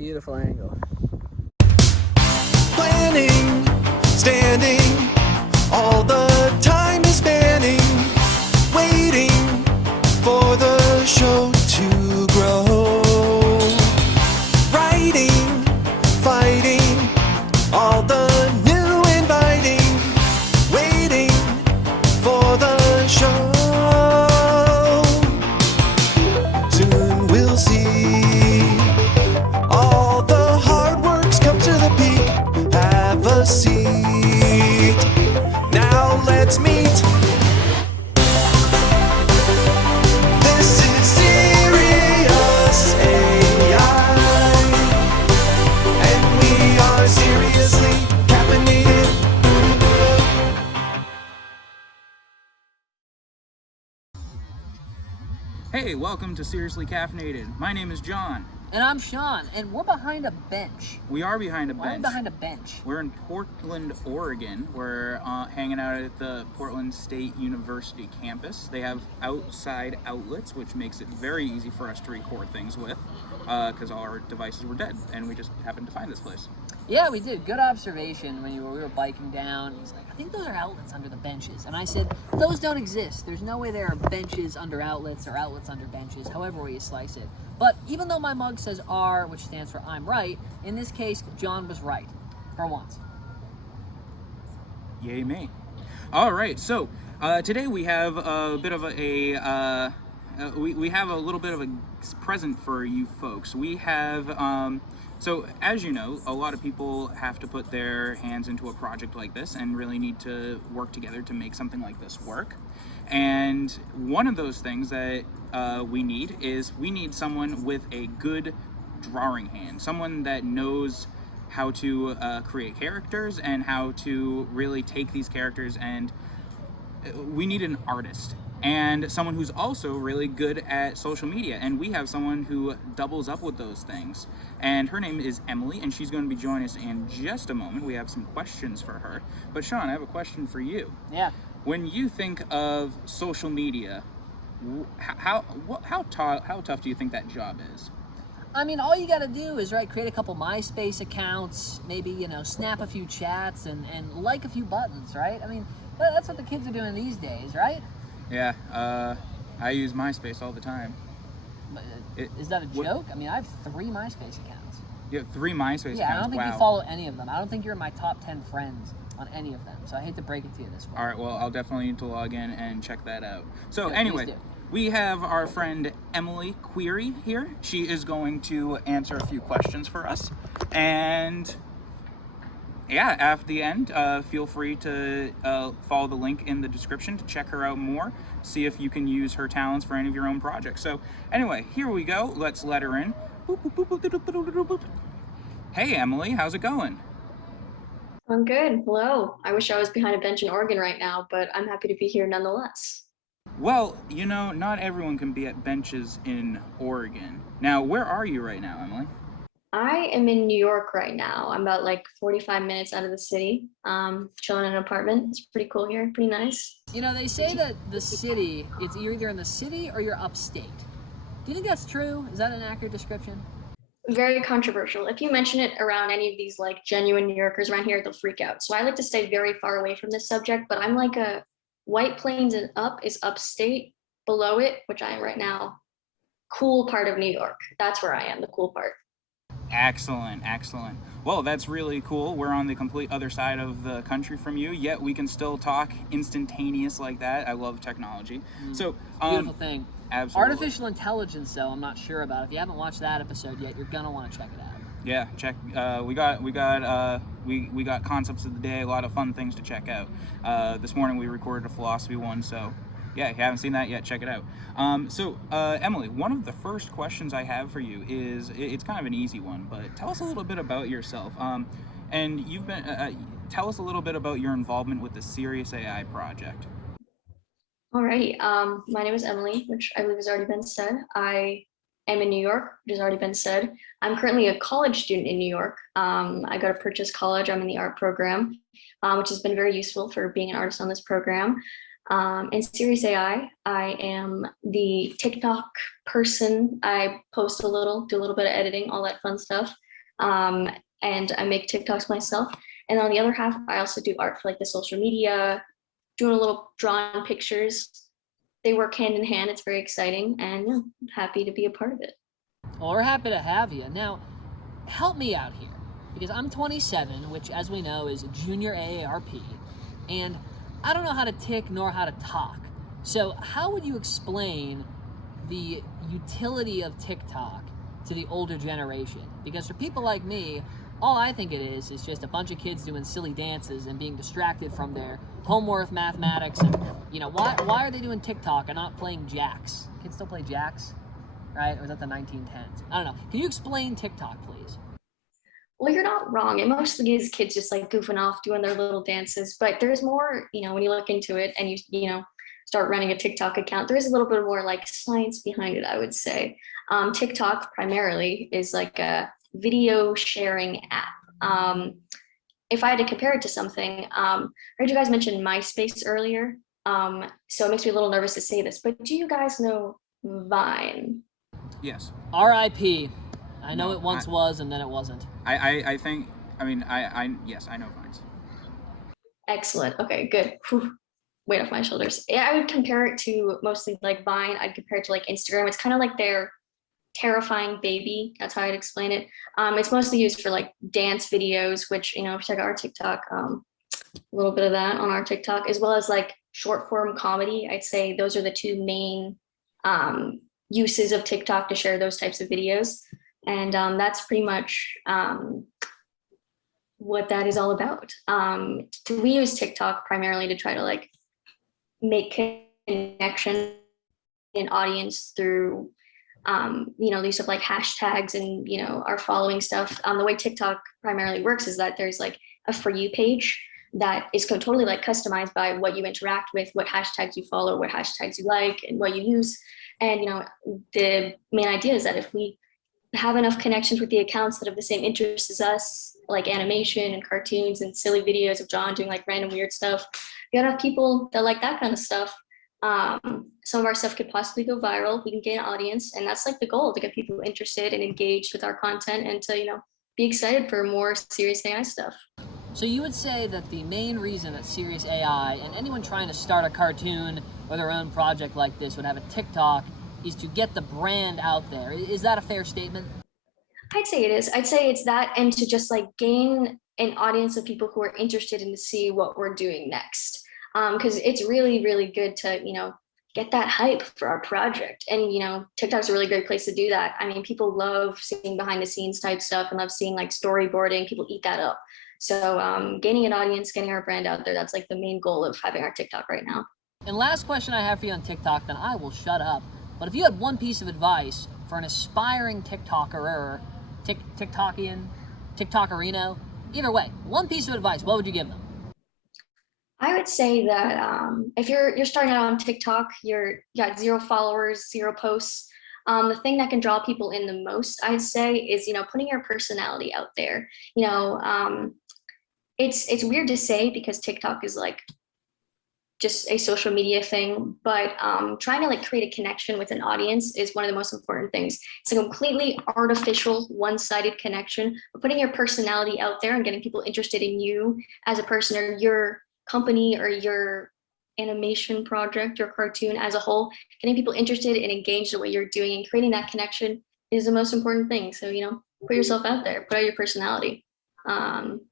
Beautiful angle. Planning, standing, all the time is spanning, waiting for the show to grow. Writing, fighting, all the new inviting, waiting for the show. Soon we'll see all the hard works come to the peak. Have a seat. Now let's meet. This is Sirius AI, and we are seriously caffeinated. Hey, welcome to Seriously Caffeinated. My name is John. And I'm Sean, and we're behind a bench. We are behind a Why are we bench. behind a bench? We're in Portland, Oregon. We're hanging out at the Portland State University campus. They have outside outlets, which makes it very easy for us to record things with, because all our devices were dead, and we just happened to find this place. Yeah, we did. Good observation when we were biking down. He's like, I think those are outlets under the benches. And I said, those don't exist. There's no way there are benches under outlets or outlets under benches, however way you slice it. But even though my mug says R, which stands for I'm right, in this case, John was right. For once. Yay me. All right, so today we have a bit of we have a little bit of a present for you folks. We have so as you know, a lot of people have to put their hands into a project like this and really need to work together to make something like this work. And one of those things that we need someone with a good drawing hand, someone that knows how to create characters and how to really take these characters, and we need an artist and someone who's also really good at social media, and we have someone who doubles up with those things, and her name is Emily, and she's going to be joining us in just a moment. We have some questions for her, but Sean, I have a question for you. Yeah. When you think of social media, how tough do you think that job is? I mean, all you got to do is create a couple MySpace accounts, maybe snap a few chats and like a few buttons, right? I mean, that's what the kids are doing these days, right? Yeah, I use MySpace all the time. But, is that a joke? I mean, I have 3 MySpace accounts. You have 3 MySpace accounts? Yeah, I don't think wow. you follow any of them. I don't think you're in my top 10 friends on any of them. So I hate to break it to you this way. All right, well, I'll definitely need to log in and check that out. So Good, anyway, we have our friend Emily Query here. She is going to answer a few questions for us. And yeah, at the end, feel free to follow the link in the description to check her out more, see if you can use her talents for any of your own projects. So anyway, here we go. Let's let her in. Hey, Emily, how's it going? I'm good. Hello. I wish I was behind a bench in Oregon right now, but I'm happy to be here nonetheless. Well, not everyone can be at benches in Oregon. Now, where are you right now, Emily? I am in New York right now. I'm about 45 minutes out of the city, chilling in an apartment. It's pretty cool here, pretty nice. They say that the city, you're either in the city or you're upstate. Do you think that's true? Is that an accurate description? Very controversial. If you mention it around any of these genuine New Yorkers around here, they'll freak out. So I like to stay very far away from this subject, but I'm a White Plains and up is upstate. Below it, which I am right now, cool part of New York. That's where I am, the cool part. Excellent. Well, that's really cool. We're on the complete other side of the country from you, yet we can still talk instantaneous like that. I love technology. So, beautiful thing. Absolutely. Artificial intelligence, though, I'm not sure about. If you haven't watched that episode yet, you're gonna want to check it out. Yeah, check. We got concepts of the day. A lot of fun things to check out. This morning we recorded a philosophy one, so yeah, if you haven't seen that yet, check it out. Emily, one of the first questions I have for you is, it's kind of an easy one, but tell us a little bit about yourself. And you've been, tell us a little bit about your involvement with the Sirius AI project. Alrighty, my name is Emily, which I believe has already been said. I am in New York, which has already been said. I'm currently a college student in New York. I go to Purchase College. I'm in the art program, which has been very useful for being an artist on this program. In Sirius AI, I am the TikTok person. I post a little, do a little bit of editing, all that fun stuff. and I make TikToks myself. And on the other half, I also do art for like the social media, doing a little drawn pictures. They work hand in hand. It's very exciting, and yeah, I'm happy to be a part of it. Well, we're happy to have you. Now, help me out here, because I'm 27, which, as we know, is junior AARP, and I don't know how to tick nor how to talk. So, how would you explain the utility of TikTok to the older generation? Because for people like me, all I think it is just a bunch of kids doing silly dances and being distracted from their homework, mathematics, and why are they doing TikTok and not playing jacks? Kids still play jacks, right? Or was that the 1910s? I don't know. Can you explain TikTok, please? Well, you're not wrong. It mostly is kids just like goofing off, doing their little dances. But there's more, when you look into it and you start running a TikTok account, there is a little bit more like science behind it, I would say. TikTok primarily is like a video sharing app. If I had to compare it to something, I heard you guys mention MySpace earlier. So it makes me a little nervous to say this, but do you guys know Vine? Yes. R.I.P. I know No, it once was and then it wasn't. I think, yes, I know Vines. Excellent. Okay, good. Whew. Weight off my shoulders. Yeah, I would compare it to mostly like Vine. I'd compare it to like Instagram. It's kind of like their terrifying baby. That's how I'd explain it. It's mostly used for like dance videos, which, if you check out our TikTok, a little bit of that on our TikTok, as well as like short form comedy. I'd say those are the two main uses of TikTok to share those types of videos. And that's pretty much what that is all about. We use TikTok primarily to try to like make connection in audience through use of like hashtags and our following stuff. The way TikTok primarily works is that there's like a for you page that is totally like customized by what you interact with, what hashtags you follow, what hashtags you like, and what you use. And the main idea is that if we have enough connections with the accounts that have the same interests as us, like animation and cartoons and silly videos of John doing like random weird stuff, you got enough people that like that kind of stuff. Some of our stuff could possibly go viral. We can gain an audience, and that's like the goal, to get people interested and engaged with our content, and to be excited for more Sirius AI stuff. So you would say that the main reason that Sirius AI and anyone trying to start a cartoon or their own project like this would have a TikTok is to get the brand out there. Is that a fair statement? I'd say it is. I'd say it's that, and to just like gain an audience of people who are interested in to see what we're doing next. Because it's really, really good to get that hype for our project. And TikTok's a really great place to do that. I mean, people love seeing behind the scenes type stuff and love seeing like storyboarding. People eat that up. So gaining an audience, getting our brand out there, that's like the main goal of having our TikTok right now. And last question I have for you on TikTok, then I will shut up. But if you had one piece of advice for an aspiring TikToker, TikTokerino, either way, one piece of advice, what would you give them? I would say that if you're starting out on TikTok, you got 0 followers, 0 posts. The thing that can draw people in the most, I'd say, is putting your personality out there. It's weird to say because TikTok is like just a social media thing, but trying to like create a connection with an audience is one of the most important things. It's a completely artificial, one-sided connection, but putting your personality out there and getting people interested in you as a person, or your company, or your animation project or cartoon as a whole, getting people interested and engaged in what you're doing and creating that connection is the most important thing. So put yourself out there, put out your personality.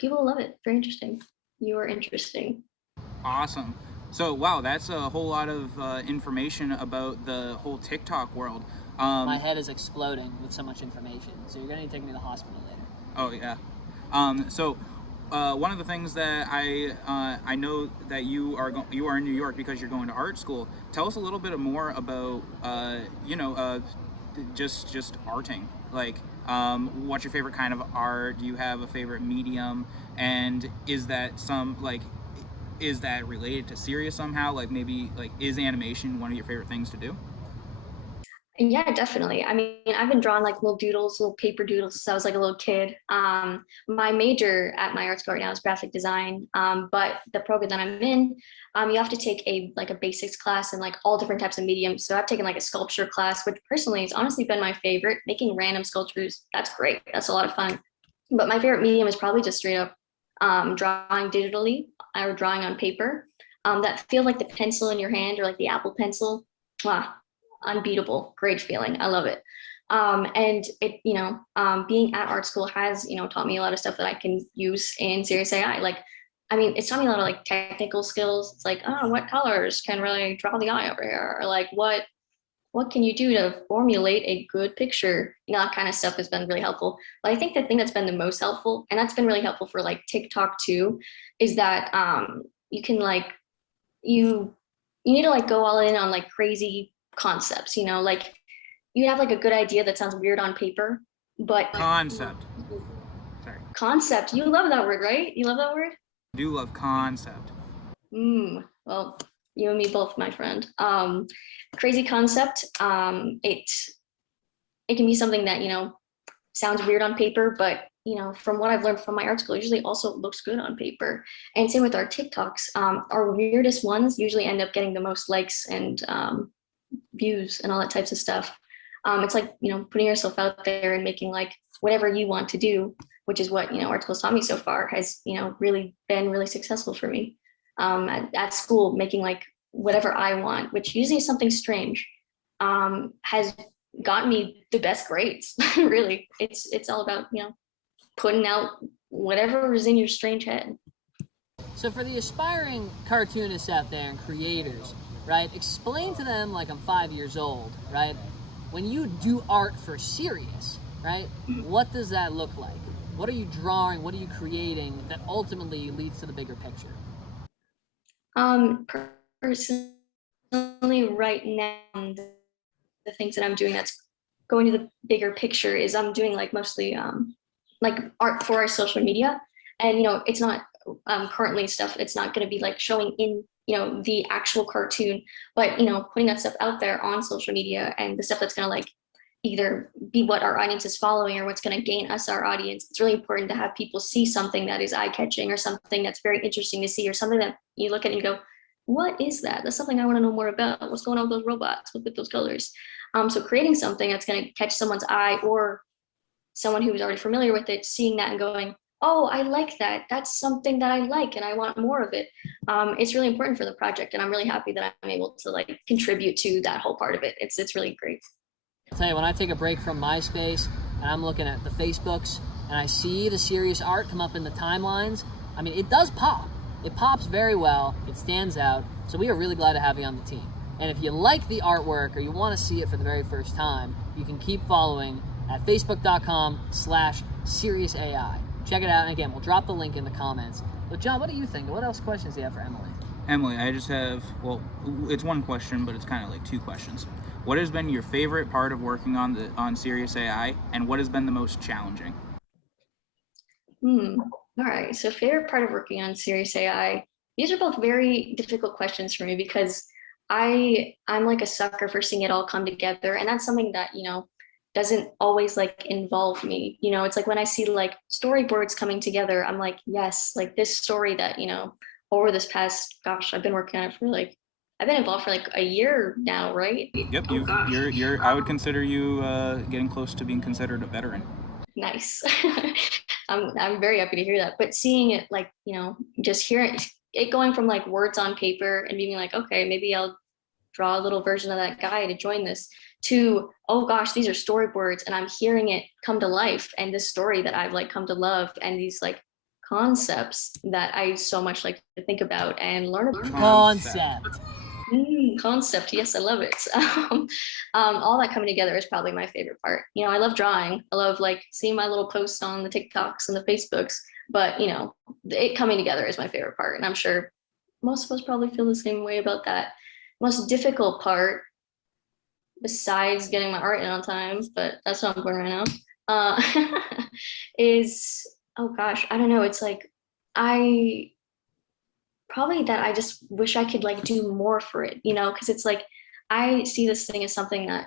People love it. Very interesting. You are interesting. Awesome. So, wow, that's a whole lot of information about the whole TikTok world. My head is exploding with so much information. So you're going to need to take me to the hospital later. Oh, yeah. One of the things that I know that you are in New York because you're going to art school. Tell us a little bit more about just arting. Like, what's your favorite kind of art? Do you have a favorite medium? And is that related to Sirius somehow? Like, maybe like, is animation one of your favorite things to do? Yeah, definitely. I mean, I've been drawing like little doodles, little paper doodles since I was like a little kid. My major at my art school right now is graphic design. But the program that I'm in, you have to take a basics class in like all different types of mediums. So I've taken like a sculpture class, which personally has honestly been my favorite. Making random sculptures, that's great. That's a lot of fun. But my favorite medium is probably just straight up drawing digitally or drawing on paper. That feel like the pencil in your hand or like the Apple Pencil. Wow, unbeatable, great feeling. I love it. And it, being at art school has, taught me a lot of stuff that I can use in Sirius AI. Like, I mean, it's taught me a lot of like technical skills. It's like, oh, what colors can really draw the eye over here? Or like, what can you do to formulate a good picture? That kind of stuff has been really helpful. But I think the thing that's been the most helpful, and that's been really helpful for like TikTok too, is that you can like you need to like go all in on like crazy concepts, like you have like a good idea that sounds weird on paper, but Concept. Sorry. concept, you love that word, right? You love that word? I do love concept. Well, you and me both, my friend. Crazy concept. It can be something that, sounds weird on paper, but from what I've learned from my art school, usually also looks good on paper. And same with our TikToks. Our weirdest ones usually end up getting the most likes and views and all that types of stuff. It's like, putting yourself out there and making like whatever you want to do, which is what, art school's taught me so far, has, really been really successful for me. At school, making like whatever I want, which usually is something strange, has gotten me the best grades. Really, it's all about putting out whatever is in your strange head. So for the aspiring cartoonists out there and creators, right, explain to them like I'm 5 years old, right? When you do art for Sirius, right, what does that look like? What are you drawing? What are you creating that ultimately leads to the bigger picture? Personally, right now, the things that I'm doing that's going to the bigger picture is I'm doing like mostly like art for our social media, and it's not currently stuff. It's not going to be like showing in the actual cartoon, but putting that stuff out there on social media and the stuff that's going to like either be what our audience is following or what's going to gain us our audience. It's really important to have people see something that is eye-catching or something that's very interesting to see, or something that you look at and you go, what is that? That's something I want to know more about. What's going on with those robots, with those colors? So creating something that's going to catch someone's eye, or someone who's already familiar with it, seeing that and going, oh, I like that. That's something that I like and I want more of it. It's really important for the project, and I'm really happy that I'm able to like contribute to that whole part of it. It's really great. I'll tell you, when I take a break from MySpace and I'm looking at the Facebooks and I see the Sirius art come up in the timelines, I mean, it does pop. It pops very well. It stands out. So we are really glad to have you on the team. And if you like the artwork or you want to see it for the very first time, you can keep following at facebook.com/SiriusAI. Check it out. And again, we'll drop the link in the comments. But John, what do you think? What else questions do you have for Emily? Emily, I just have, well, it's one question, but it's kind of like two questions. What has been your favorite part of working on Sirius AI, and what has been the most challenging? All right. So favorite part of working on Sirius AI. These are both very difficult questions for me because I'm like a sucker for seeing it all come together, and that's something that doesn't always like involve me. It's like when I see like storyboards coming together, I'm like, yes, like this story that over this past, gosh, I've been working on it for like, I've been involved for like a year now, right? Yep, you're. I would consider you getting close to being considered a veteran. Nice. I'm very happy to hear that. But seeing it like, just hearing it going from like words on paper and being like, okay, maybe I'll draw a little version of that guy to join this, to, oh gosh, these are storyboards and I'm hearing it come to life, and this story that I've like come to love, and these like concepts that I so much like to think about and learn about. Concept. Concept, yes, I love it. All that coming together is probably my favorite part. I love drawing. I love like seeing my little posts on the TikToks and the Facebooks, but it coming together is my favorite part, and I'm sure most of us probably feel the same way about that. Most difficult part, besides getting my art in on time, but that's not important right now, is, oh gosh, I don't know. It's like I just wish I could like do more for it, because it's like I see this thing as something that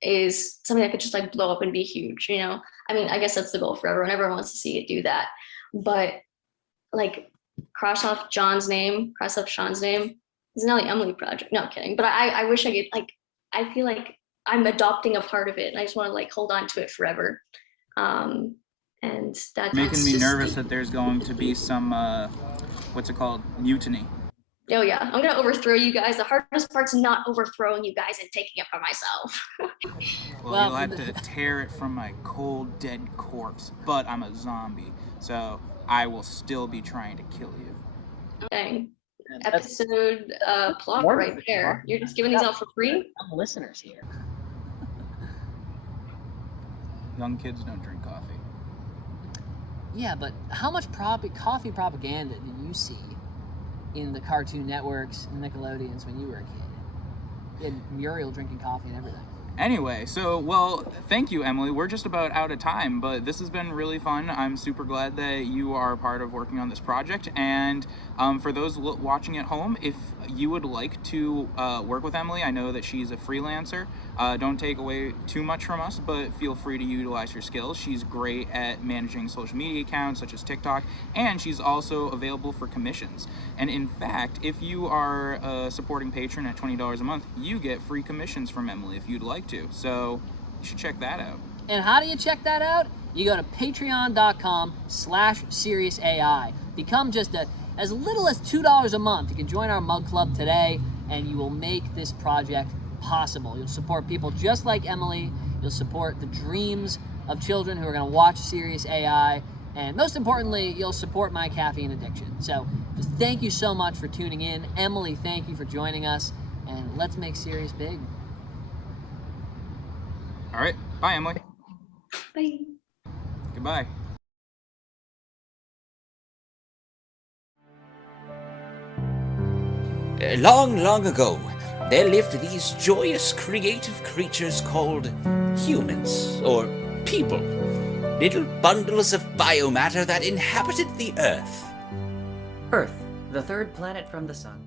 is something that could just like blow up and be huge. I mean, I guess that's the goal for everyone. Everyone wants to see it do that, but like cross off Sean's name. It's not the Emily project. No, I'm kidding. But I wish I could like. I feel like I'm adopting a part of it, and I just want to like hold on to it forever. And and that's Making me just nervous that there's going to be some, what's it called? Mutiny. Oh yeah, I'm gonna overthrow you guys. The hardest part's not overthrowing you guys and taking it for myself. Well, you'll have to tear it from my cold, dead corpse, but I'm a zombie, so I will still be trying to kill you. Dang. And that's Episode plot more right there. You're just giving these out for free? some listeners here. Young kids don't drink coffee. Yeah, but how much coffee propaganda did you see in the Cartoon Networks and Nickelodeons when you were a kid? You had Muriel drinking coffee and everything. Anyway, so, well, thank you, Emily. We're just about out of time, but this has been really fun. I'm super glad that you are part of working on this project. And for those watching at home, if you would like to work with Emily, I know that she's a freelancer. Don't take away too much from us, but feel free to utilize her skills. She's great at managing social media accounts such as TikTok, and she's also available for commissions. And in fact, if you are a supporting patron at $20 a month, you get free commissions from Emily if you'd like to. So you should check that out. And how do you check that out? You go to patreon.com/SiriusAI. Become just as little as $2 a month. You can join our mug club today, and you will make this project possible. You'll support people just like Emily. You'll support the dreams of children who are going to watch Sirius AI, and most importantly, you'll support my caffeine addiction. So just thank you so much for tuning in. Emily, thank you for joining us, and let's make Sirius big. All right. Bye, Emily. Bye. Goodbye. Long, long ago, there lived these joyous, creative creatures called humans, or people. Little bundles of biomatter that inhabited the Earth. Earth, the third planet from the sun.